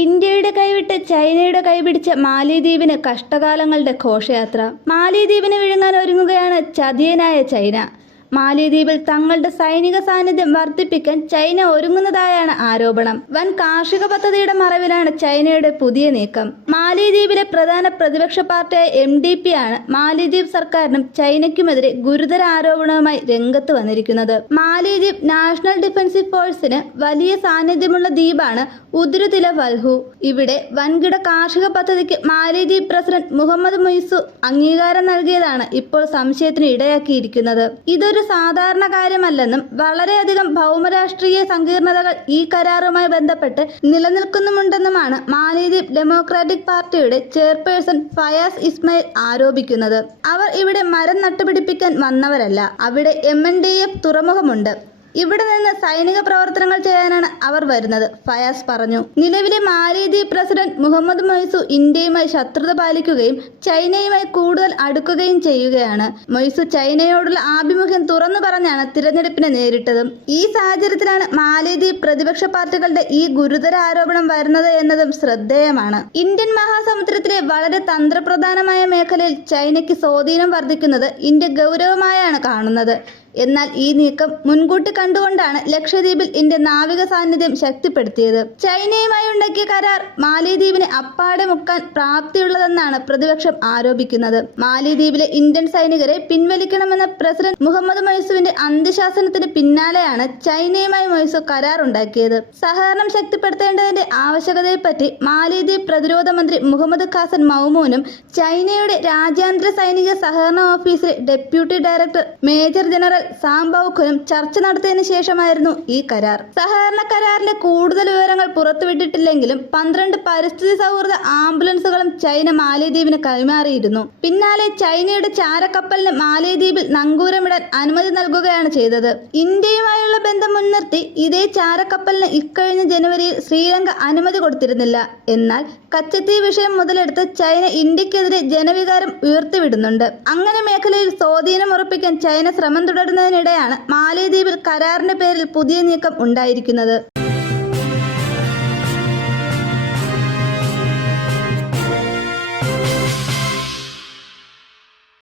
ഇന്ത്യയുടെ കൈവിട്ട് ചൈനയുടെ കൈപിടിച്ച മാലിദ്വീപിന് കഷ്ടകാലങ്ങളുടെ ഘോഷയാത്ര. മാലിദ്വീപിനെ വിഴുങ്ങാൻ ഒരുങ്ങുകയാണ് ചതിയനായ ചൈന. മാലിദ്വീപിൽ തങ്ങളുടെ സൈനിക സാന്നിധ്യം വർദ്ധിപ്പിക്കാൻ ചൈന ഒരുങ്ങുന്നതായാണ് ആരോപണം. വൻ കാർഷിക പദ്ധതിയുടെ മറവിലാണ് ചൈനയുടെ പുതിയ നീക്കം. മാലിദ്വീപിലെ പ്രധാന പ്രതിപക്ഷ പാർട്ടിയായ MDP ആണ് മാലിദ്വീപ് സർക്കാരിനും ചൈനയ്ക്കുമെതിരെ ഗുരുതര ആരോപണവുമായി രംഗത്ത് വന്നിരിക്കുന്നത്. മാലിദ്വീപ് നാഷണൽ ഡിഫൻസീവ് ഫോഴ്സിന് വലിയ സാന്നിധ്യമുള്ള ദ്വീപാണ് ഉദുരുതില വൽഹു. ഇവിടെ വൻകിട കാർഷിക പദ്ധതിക്ക് മാലിദ്വീപ് പ്രസിഡന്റ് മുഹമ്മദ് മുയിസു അംഗീകാരം നൽകിയതാണ് ഇപ്പോൾ സംശയത്തിന് ഇടയാക്കിയിരിക്കുന്നത്. ഇതൊരു സാധാരണ കാര്യമല്ലെന്നും വളരെയധികം ഭൗമരാഷ്ട്രീയ സങ്കീർണതകൾ ഈ കരാറുമായി ബന്ധപ്പെട്ട് നിലനിൽക്കുന്നുമുണ്ടെന്നുമാണ് മാലിദ്വീപ് ഡെമോക്രാറ്റിക് പാർട്ടിയുടെ ചെയർപേഴ്സൺ ഫയാസ് ഇസ്മായിൽ ആരോപിക്കുന്നത്. അവർ ഇവിടെ മരം നട്ടുപിടിപ്പിക്കാൻ വന്നവരല്ല. അവിടെ MNDF തുറമുഖമുണ്ട്. ഇവിടെ നിന്ന് സൈനിക പ്രവർത്തനങ്ങൾ ചെയ്യാനാണ് അവർ വരുന്നത്, ഫയാസ് പറഞ്ഞു. നിലവിലെ മാലിദ്വീപ് പ്രസിഡന്റ് മുഹമ്മദ് മൊയ്സു ഇന്ത്യയുമായി ശത്രുത പാലിക്കുകയും ചൈനയുമായി കൂടുതൽ അടുക്കുകയും ചെയ്യുകയാണ്. മൊയ്സു ചൈനയോടുള്ള ആഭിമുഖ്യം തുറന്നു പറഞ്ഞാണ് തിരഞ്ഞെടുപ്പിനെ നേരിട്ടതും. ഈ സാഹചര്യത്തിലാണ് മാലിദ്വീപ് പ്രതിപക്ഷ പാർട്ടികളുടെ ഈ ഗുരുതര ആരോപണം വരുന്നത് എന്നതും ശ്രദ്ധേയമാണ്. ഇന്ത്യൻ മഹാസമുദ്രത്തിലെ വളരെ തന്ത്രപ്രധാനമായ മേഖലയിൽ ചൈനയ്ക്ക് സ്വാധീനം വർദ്ധിക്കുന്നത് ഇന്ത്യ ഗൗരവമായാണ് കാണുന്നത്. എന്നാൽ ഈ നീക്കം മുൻകൂട്ടി കണ്ടുകൊണ്ടാണ് ലക്ഷദ്വീപിൽ ഇന്ത്യ നാവിക സാന്നിധ്യം ശക്തിപ്പെടുത്തിയത്. ചൈനയുമായി ഉണ്ടാക്കിയ കരാർ മാലിദ്വീപിനെ അപ്പാടെ മുക്കാൻ പ്രാപ്തിയുള്ളതെന്നാണ് പ്രതിപക്ഷം ആരോപിക്കുന്നത്. മാലിദ്വീപിലെ ഇന്ത്യൻ സൈനികരെ പിൻവലിക്കണമെന്ന പ്രസിഡന്റ് മുഹമ്മദ് മൊയ്സുവിന്റെ അന്ത്യശാസനത്തിന് പിന്നാലെയാണ് ചൈനയുമായി മൊയ്സു കരാർ ഉണ്ടാക്കിയത്. സഹകരണം ശക്തിപ്പെടുത്തേണ്ടതിന്റെ ആവശ്യകതയെപ്പറ്റി മാലിദ്വീപ് പ്രതിരോധ മന്ത്രി മുഹമ്മദ് ഖാസൻ മൗമൂനും ചൈനയുടെ രാജ്യാന്തര സൈനിക സഹകരണ ഓഫീസിലെ deputy director major general Sam ബൗഖുനും ചർച്ച നടത്തിയതിനു ശേഷമായിരുന്നു ഈ കരാർ. സഹകരണ കരാറിന്റെ കൂടുതൽ വിവരങ്ങൾ പുറത്തുവിട്ടിട്ടില്ലെങ്കിലും 12 പരിസ്ഥിതി സൗഹൃദ ആംബുലൻസുകളും ചൈന മാലിദ്വീപിന് കൈമാറിയിരുന്നു. പിന്നാലെ ചൈനയുടെ ചാരക്കപ്പലിന് മാലിദ്വീപിൽ നങ്കൂരമിടാൻ അനുമതി നൽകുകയാണ് ചെയ്തത്. ഇന്ത്യയുമായുള്ള ബന്ധം മുൻനിർത്തി ഇതേ ചാരക്കപ്പലിന് ഇക്കഴിഞ്ഞ ജനുവരിയിൽ ശ്രീലങ്ക അനുമതി കൊടുത്തിരുന്നില്ല. എന്നാൽ കച്ചത്തീ വിഷയം മുതലെടുത്ത് ചൈന ഇന്ത്യക്കെതിരെ ജനവികാരം ഉയർത്തിവിടുന്നുണ്ട്. അങ്ങനെ മേഖലയിൽ സ്വാധീനം ഉറപ്പിക്കാൻ ചൈന ശ്രമം തുടരുന്നതിനിടെയാണ് മാലിദ്വീപിൽ കരാറിന്റെ പേരിൽ പുതിയ നീക്കം ഉണ്ടായിരിക്കുന്നത്.